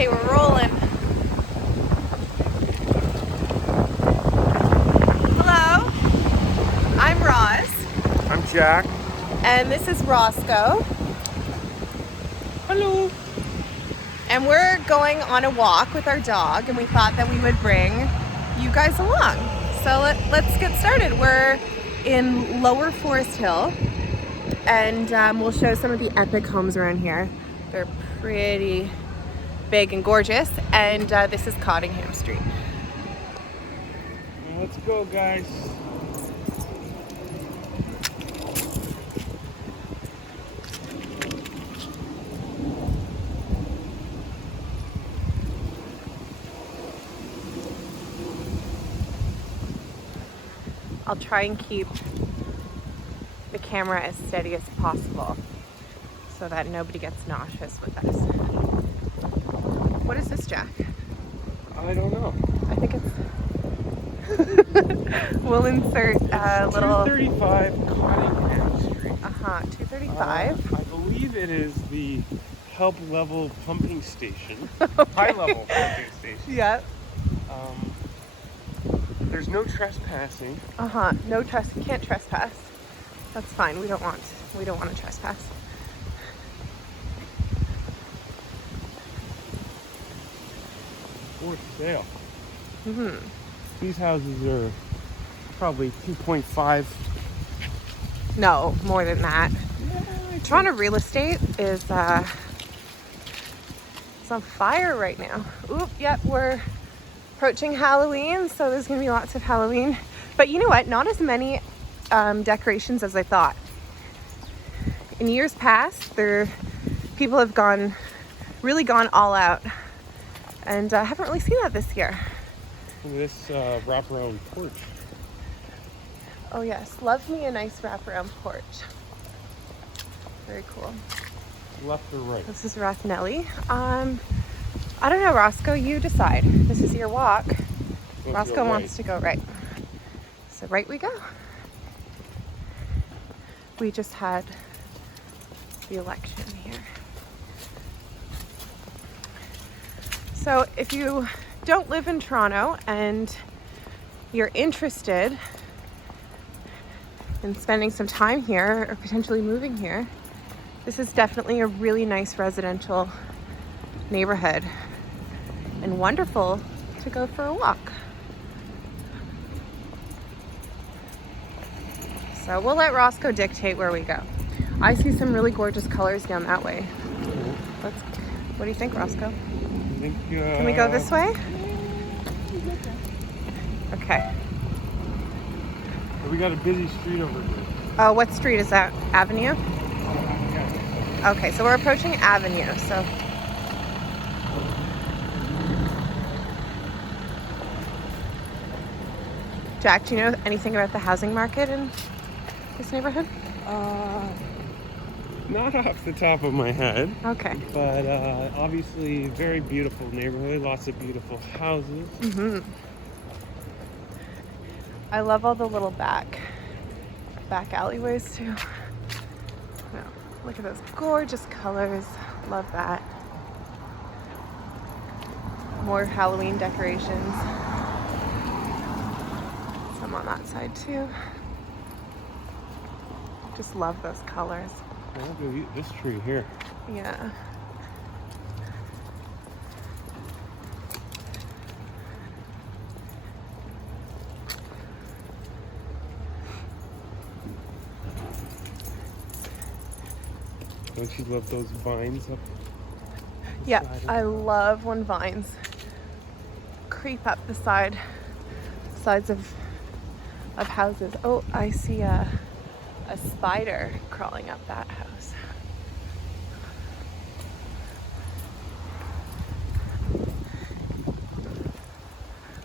Okay, we're rolling. Hello, I'm Roz. I'm Jack. And this is Roscoe. Hello. And we're going on a walk with our dog, and we thought that we would bring you guys along. So let's get started. We're in Lower Forest Hill, and we'll show some of the epic homes around here. They're pretty big and gorgeous, and this is Cottingham Street. Let's go, guys. I'll try and keep the camera as steady as possible so that nobody gets nauseous with us. What is this, Jack? I don't know. I think it's... We'll insert a little... 235 Cottingham Street. 235. I believe it is the help level pumping station. Okay. High level pumping station. Yeah. There's no trespassing. No can't trespass. That's fine. We don't want to trespass. For sale. Mm-hmm. These houses are probably 2.5. No, more than that. Toronto real estate is it's on fire right now. Oop, yep, we're approaching Halloween, so there's gonna be lots of Halloween. But you know what? Not as many decorations as I thought. In years past, people have really gone all out, and I haven't really seen that this year. This wraparound porch. Oh yes, love me a nice wraparound porch. Very cool. Left or right? This is Rathnelly. I don't know, Roscoe, you decide. This is your walk. Roscoe wants to go right. So right we go. We just had the election here. So if you don't live in Toronto and you're interested in spending some time here or potentially moving here, this is definitely a really nice residential neighborhood and wonderful to go for a walk. So we'll let Roscoe dictate where we go. I see some really gorgeous colors down that way. What do you think, Roscoe? Can we go this way? Okay. We got a busy street over here. Oh, what street is that? Avenue? Okay, so we're approaching Avenue, so. Jack, do you know anything about the housing market in this neighborhood? Not off the top of my head. Okay. But obviously, very beautiful neighborhood. Lots of beautiful houses. Mm-hmm. I love all the little back alleyways too. Wow, look at those gorgeous colors. Love that. More Halloween decorations. Some on that side too. Just love those colors. Look at this tree here. Yeah. Don't you love those vines up? Yeah, I love when vines creep up the sides of houses. Oh, I see a spider crawling up that house.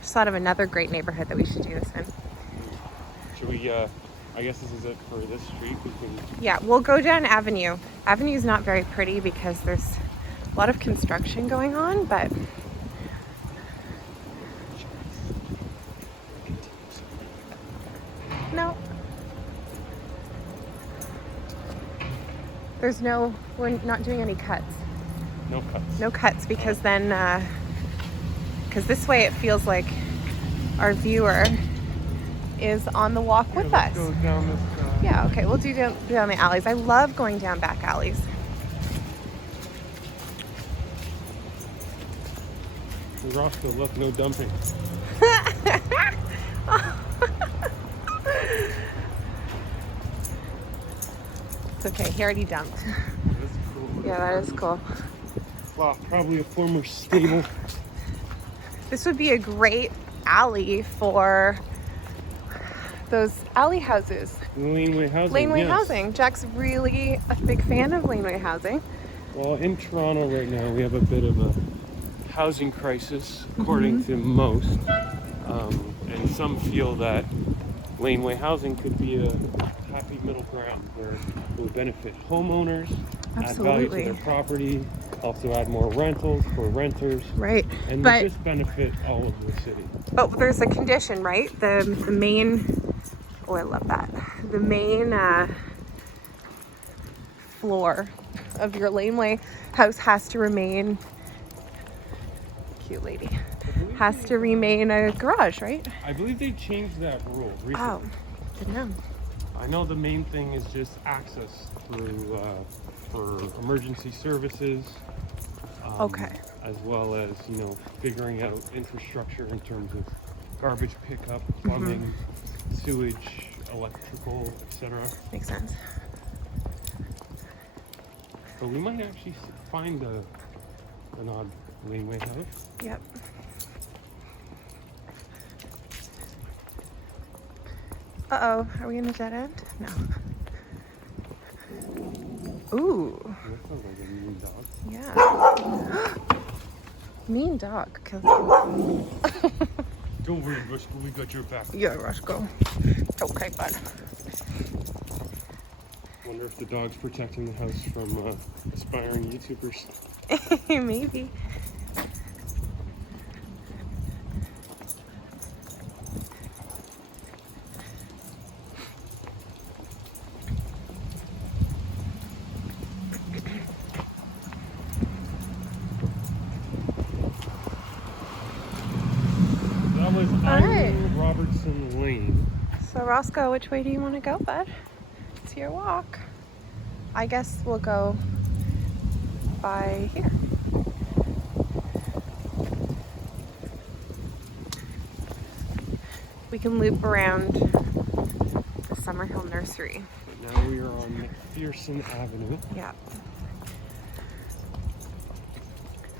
Just thought of another great neighborhood that we should do this in. Should we, I guess this is it for this street. Yeah, we'll go down Avenue. Avenue is not very pretty because there's a lot of construction going on, but no. We're not doing any cuts. No cuts. No cuts, because then, because this way it feels like our viewer is on the walk with let's us. go down this. Yeah, okay, we'll do down the alleys. I love going down back alleys. Roscoe, look, no dumping. It's okay, he already dumped. That's cool. Yeah, that is cool. Wow, probably a former stable. This would be a great alley for those alley houses. Laneway housing. Laneway yes. housing. Jack's really a big fan of laneway housing. Well, in Toronto right now, we have a bit of a housing crisis, according to most. And some feel that laneway housing could be a happy middle ground where it would benefit homeowners, add value to Absolutely. their property, also add more rentals for renters, Right. and But just benefit all of the city. there's a condition, right? The main, oh, I love that. The main floor of your laneway house has to remain, cute lady, has to remain a garage, right? I believe they changed that rule recently. Oh, didn't know. I know the main thing is just access through for emergency services. Okay. As well as, figuring out infrastructure in terms of garbage pickup, plumbing, sewage, electrical, etc. Makes sense. But we might actually find an odd laneway house. Yep. Uh-oh, are we in a dead end? No. Ooh, That sounds like a mean dog. yeah. Mean dog. Don't worry, Roscoe, we got your back. Yeah, Roscoe. Okay, bud. Wonder if the dog's protecting the house from aspiring YouTubers. Maybe. That was right. Robertson Lane. So Roscoe, which way do you want to go, bud? It's your walk. I guess we'll go by here. We can loop around the Summerhill Nursery. But now we are on McPherson Avenue. Yeah.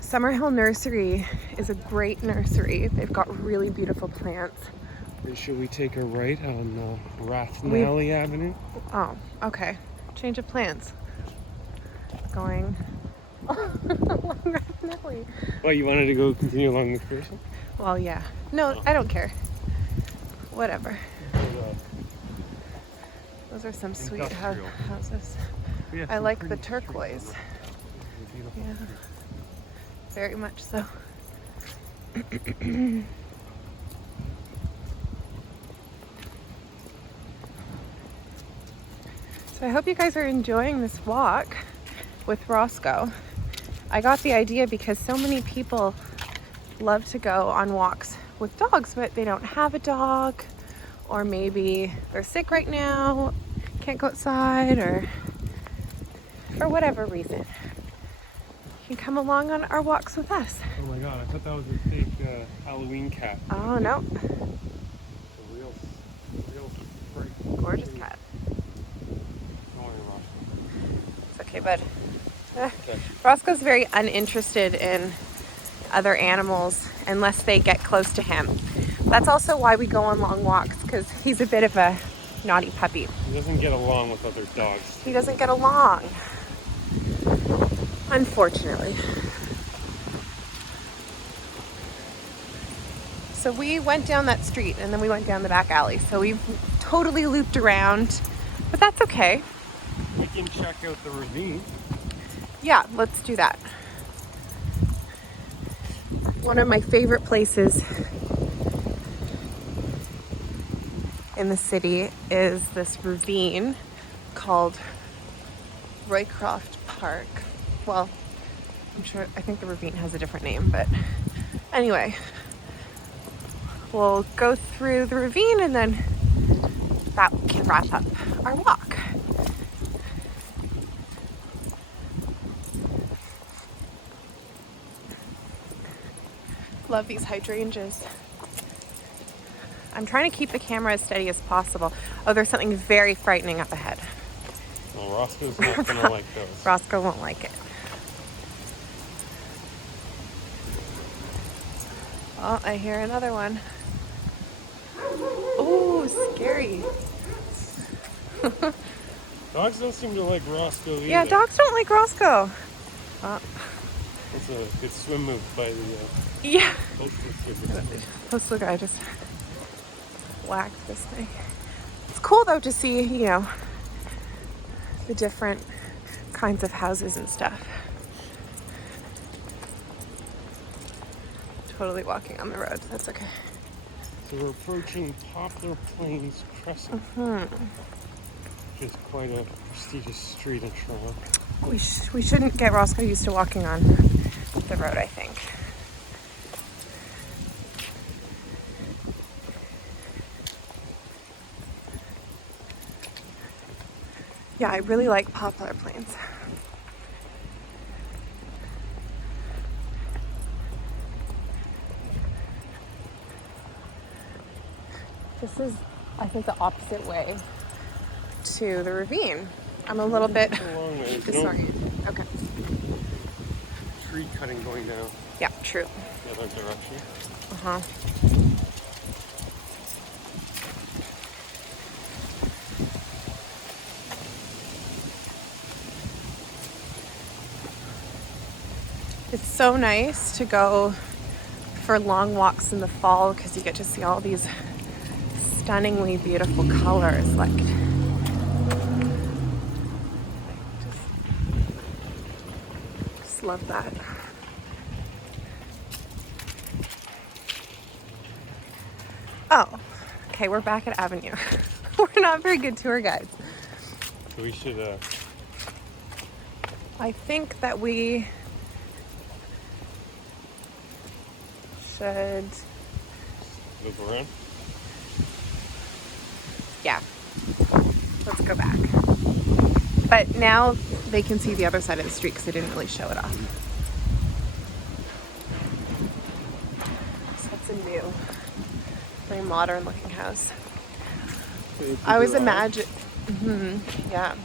Summerhill Nursery is a great nursery. They've got really beautiful plants. And should we take a right on Rathnally Avenue? Oh, okay. Change of plans. Going along Rathnally. Well, you wanted to go continue along McPherson? Well, yeah. No, I don't care. Whatever. Those are some sweet Industrial. houses. We have I some like pretty the streets turquoise. over there. Beautiful Yeah. streets. Very much so. So I hope you guys are enjoying this walk with Roscoe. I got the idea because so many people love to go on walks with dogs, but they don't have a dog, or maybe they're sick right now, can't go outside, or for whatever reason. You can come along on our walks with us. Oh my god, I thought that was a fake Halloween cat. Oh no, A real freak. gorgeous cat. Don't worry, Roscoe. It's okay, bud. Okay. Roscoe's very uninterested in other animals unless they get close to him. That's also why we go on long walks, because he's a bit of a naughty puppy. He doesn't get along with other dogs. He doesn't get along, unfortunately. So we went down that street and then we went down the back alley. So we've totally looped around, but that's okay. We can check out the ravine. Yeah, let's do that. One of my favorite places in the city is this ravine called Roycroft Park. Well, I think the ravine has a different name, but anyway, we'll go through the ravine and then that can wrap up our walk. Love these hydrangeas. I'm trying to keep the camera as steady as possible. Oh, there's something very frightening up ahead. Well, Roscoe's not gonna like those. Roscoe won't like it. Oh, I hear another one. Oh, scary. Dogs don't seem to like Roscoe either. Yeah, dogs don't like Roscoe. That's a good swim move by the Yeah. postal service. Postal guy just whacked this thing. It's cool though to see, you know, the different kinds of houses and stuff. Totally walking on the road. That's okay. So we're approaching Poplar Plains Crescent, which is quite a prestigious street in Toronto. We shouldn't get Roscoe used to walking on the road, I think. Yeah, I really like Poplar Plains. This is, I think, the opposite way to the ravine. I'm a little bit It's a long way. There's no disoriented. Okay. tree cutting going down Yeah, true. the other direction. Uh-huh. It's so nice to go for long walks in the fall because you get to see all these stunningly beautiful colors. Like, just love that. Oh, okay, we're back at Avenue. We're not very good tour guides. So we should I think that we should, look around. yeah, let's go back. But now they can see the other side of the street because they didn't really show it off. So that's a new, very modern looking house. I always imagine, yeah,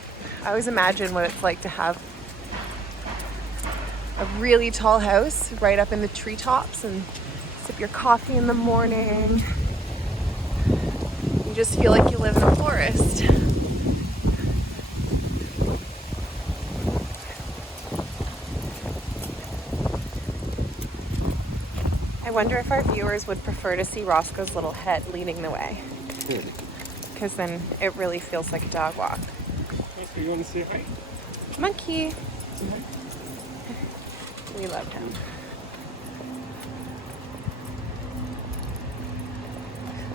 I always imagine what it's like to have a really tall house right up in the treetops and sip your coffee in the morning. You just feel like you live in a forest. I wonder if our viewers would prefer to see Roscoe's little head leading the way. Because then it really feels like a dog walk. Roscoe, you want to say hi? Monkey! We love him.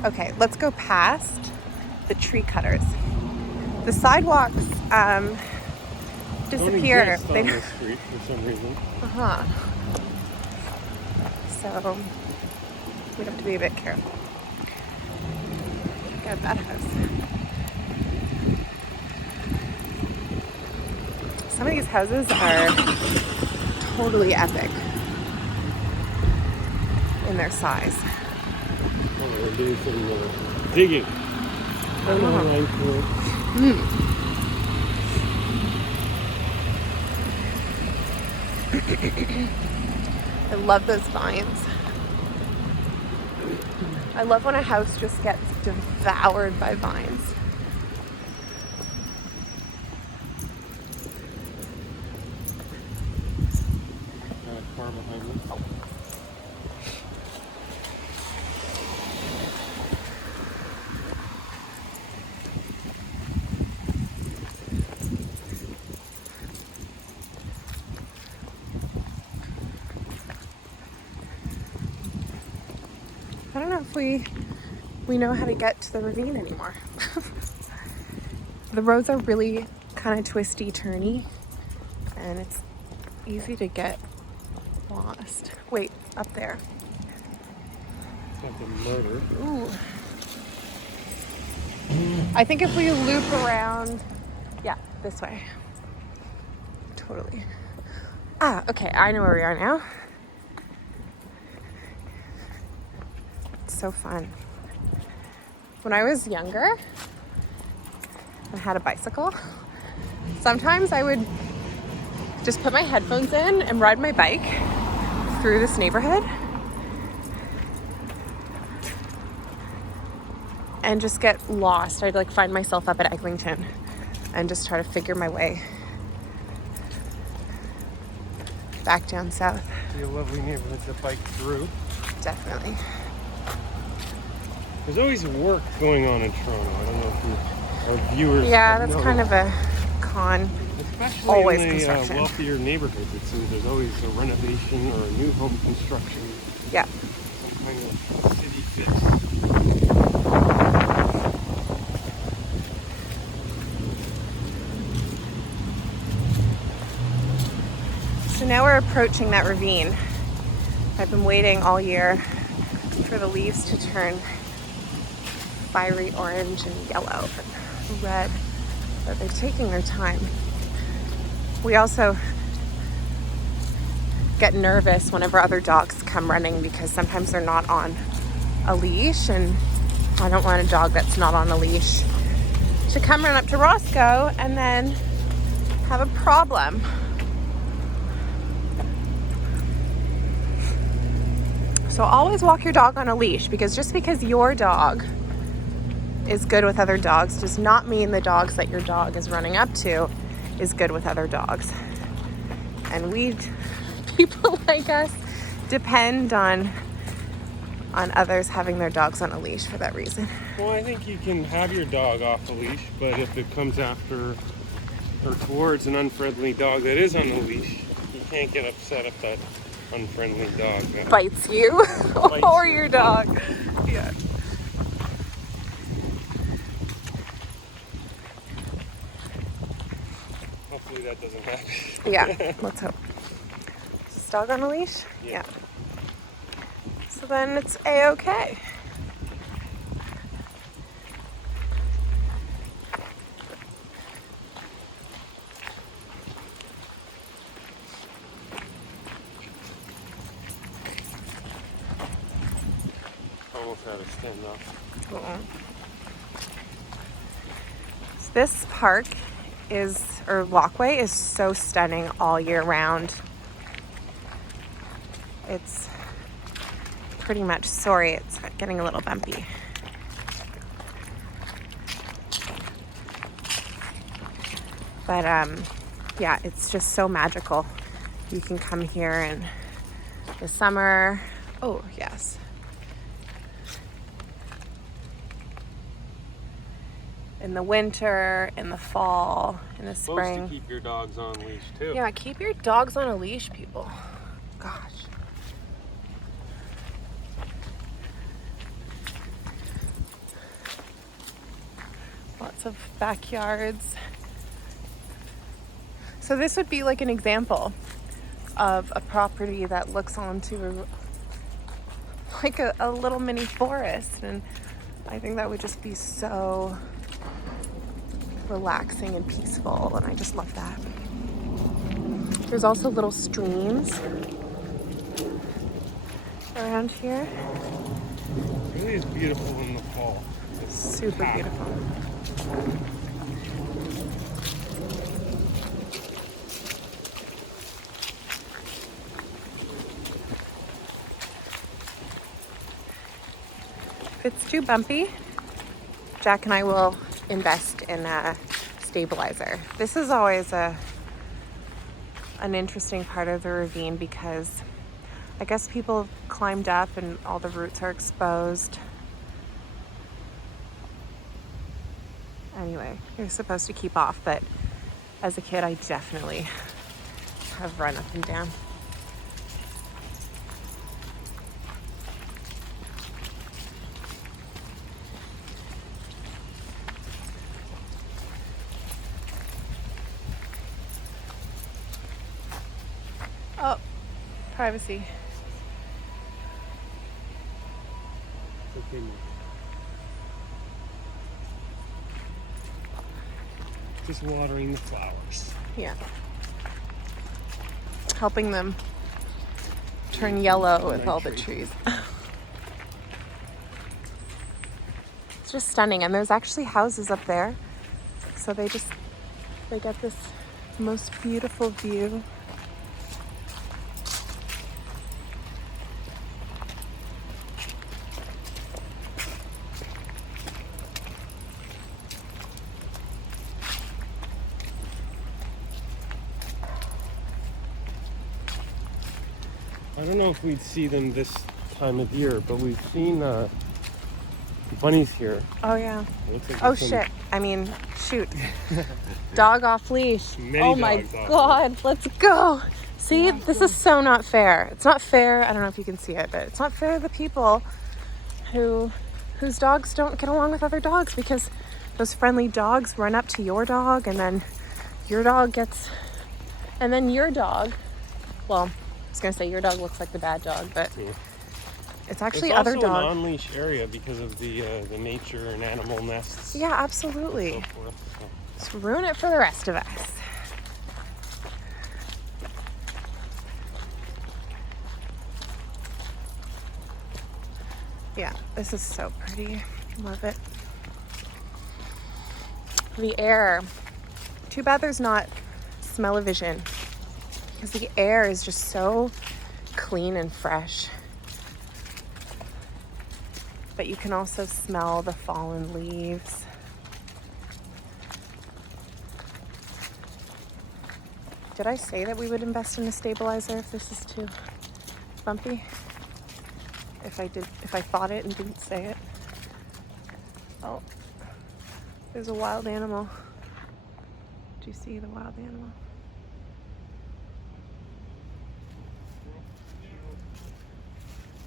Okay, let's go past the tree cutters. The sidewalks disappear. Don't exist on this street for some reason. Uh-huh. So we have to be a bit careful. Look at that house. Some of these houses are totally epic in their size. Oh, we're doing some digging. I love those vines. I love when a house just gets devoured by vines. Car behind me. I don't know if we know how to get to the ravine anymore. The roads are really kind of twisty, turny, and it's easy to get lost. Wait, up there. Something murder. Ooh. I think if we loop around, yeah, this way. Totally. Ah, okay, I know where we are now. It's so fun. When I was younger, I had a bicycle. Sometimes I would just put my headphones in and ride my bike through this neighborhood and just get lost. I'd like find myself up at Eglinton and just try to figure my way back down south. Be a lovely neighborhood to bike through. Definitely. There's always work going on in Toronto. I don't know if our viewers. Yeah, that's know. kind of a con. Especially always in the construction. wealthier neighborhoods, it seems there's always a renovation or a new home construction. Yeah. Some kind of city fix. So now we're approaching that ravine. I've been waiting all year for the leaves to turn fiery orange and yellow and red, but they're taking their time. We also get nervous whenever other dogs come running because sometimes they're not on a leash, and I don't want a dog that's not on a leash to come run up to Roscoe and then have a problem. So always walk your dog on a leash, because just because your dog is good with other dogs does not mean the dogs that your dog is running up to is good with other dogs. And people like us depend on others having their dogs on a leash for that reason. Well, I think you can have your dog off the leash, but if it comes after or towards an unfriendly dog that is on the leash, you can't get upset if that unfriendly dog Bites you or your dog. Yeah. Hopefully that doesn't happen. Yeah, let's hope. Is this dog on a leash? Yeah. So then it's A-okay. Almost out of stand off. So this park or walkway is so stunning all year round. It's pretty much, sorry, it's getting a little bumpy. But yeah, it's just so magical. You can come here in the summer. Oh, yes. In the winter, in the fall, in the spring. Supposed to keep your dogs on leash too. Yeah, keep your dogs on a leash, people. Gosh. Lots of backyards. So this would be like an example of a property that looks onto like a little mini forest, and I think that would just be so relaxing and peaceful, and I just love that. There's also little streams around here. It really is beautiful in the fall. It's Super beautiful. If it's too bumpy, Jack and I will invest in a stabilizer. This is always an interesting part of the ravine because I guess people climbed up and all the roots are exposed. Anyway, you're supposed to keep off, but as a kid, I definitely have run up and down. Oh, Privacy. It's okay. Just watering the flowers. Yeah. Helping them turn yellow with all the trees. It's just stunning. And there's actually houses up there. So they get this most beautiful view. I don't know if we'd see them this time of year, but we've seen bunnies here. Oh yeah. Looks like Oh some- shit. I mean, shoot. Dog off leash. Many Oh my dogs off god. Let's go. See, this is so not fair. It's not fair. I don't know if you can see it, but it's not fair to the people whose dogs don't get along with other dogs, because those friendly dogs run up to your dog, and then your dog gets, and then your dog, well, I was gonna say your dog looks like the bad dog, but Yeah. it's actually It's other also an dogs. on-leash area because of the nature and animal nests. Yeah, absolutely. And so forth, so. Just ruin it for the rest of us. Yeah, this is so pretty. Love it. The air. Too bad there's not smell-o-vision, because the air is just so clean and fresh. But you can also smell the fallen leaves. Did I say that we would invest in a stabilizer if this is too bumpy? If I thought it and didn't say it. Oh, there's a wild animal. Do you see the wild animal?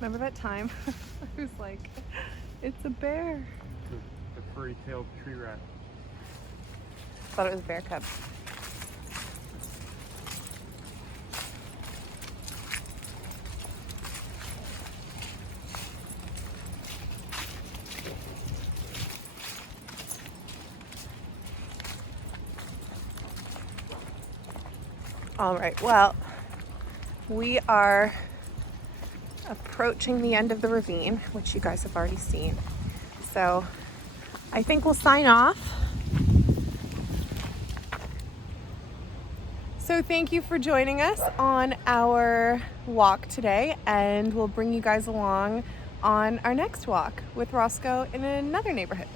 Remember that time? I was like, it's a bear. The furry-tailed tree rat. Thought it was a bear cub. All right, well, we are approaching the end of the ravine, which you guys have already seen. So I think we'll sign off. So thank you for joining us on our walk today, and we'll bring you guys along on our next walk with Roscoe in another neighborhood.